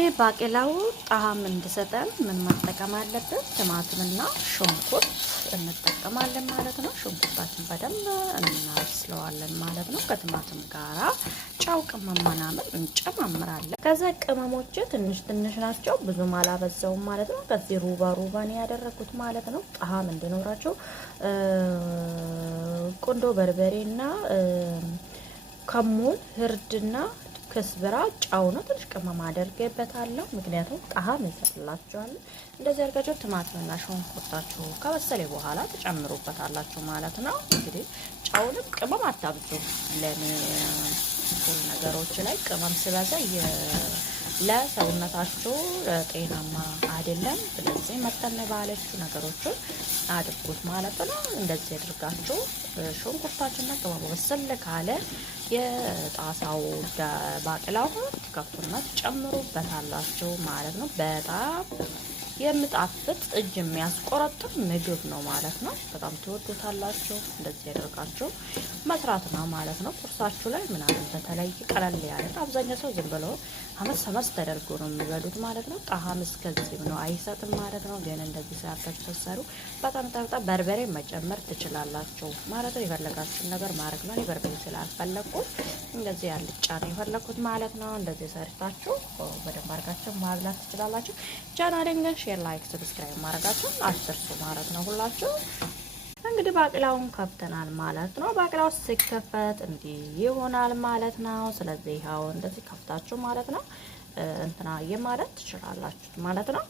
እንግዲህ ባቄላው ጣዕም እንዲሰጠን ምን መጠቀም አለብን? ቲማቲምና ሽንኩርት እንጠቀማለን ማለት ነው። ሽንኩርታችን በደንብ እናበስለዋለን ማለት ነው። ከቲማቲም ጋራ ጨው፣ ቅመም ምናምን እንጨማምራለን። ከዛ ቅመሞች ትንሽ ትንሽ ናቸው፣ ብዙም አላበዛውም ማለት ነው። ከዚህ ሩባ ነው ያደረኩት ማለት ነው። ጣዕም እንዲኖራቸው ቆንዶ በርበሬና ከሙን ህርድና ከስብራ ጫው ነው። ትንሽ ቅመም አደርገበታለሁ፣ ምክንያቱም ጣዕም ይሰጥላችኋል። እንደዚህ አድርጋችሁ ቲማቲምና ሽንኩርታችሁ ከበሰለ በኋላ ተጨምሩበታላችሁ ማለት ነው። እንግዲህ ጫውንም ቅመም አታብዙ። ሁሉ ነገሮች ላይ ቅመም ሲበዛ ለሰውነታችሁ ጤናማ አይደለም። ስለዚህ መጠን ባለችው ነገሮችን አድርጉት ማለት ነው። እንደዚህ አድርጋችሁ ሽንኩርታችንና ቅመሙ በሰል ካለ የጣሳው ባቄላው ትከፍቱና ትጨምሩበታላችሁ ማለት ነው። በጣም የሚጣፍጥ እጅ የሚያስቆረጥም ምግብ ነው ማለት ነው። በጣም ትወዱታላችሁ። እንደዚህ ያደርጋችሁ መስራት ነው ማለት ነው። ቁርሳችሁ ላይ ምናምን በተለይ ቀለል ያለ አብዛኛው ሰው ዝም ብሎ አመስ ተደርጎ ነው የሚበሉት ማለት ነው። ጣዕም እስከዚህ ነው አይሰጥም ማለት ነው። ግን እንደዚህ ሰርታችሁ ተሰሩ በጣም በርበሬ መጨመር ትችላላችሁ ማለት ነው። የፈለጋችሁን ነገር ማድረግ ነው። በርበሬ ስላልፈለኩት እንደዚህ ያልጫ ነው የፈለኩት ማለት ነው። እንደዚህ ሰርታችሁ በደንብ አድርጋችሁ ማብላት ትችላላችሁ። ቻናሌን ግን ሼር፣ ላይክ፣ ሰብስክራይብ ማድረጋችሁን አትርሱ ማለት ነው ሁላችሁ። እንግዲህ ባቄላውን ከፍተናል ማለት ነው። ባቄላው ሲከፈት እንዲህ ይሆናል ማለት ነው። ስለዚህ ይሄው እንደዚህ ከፍታችሁ ማለት ነው እንትና የማለት ትችላላችሁ ማለት ነው።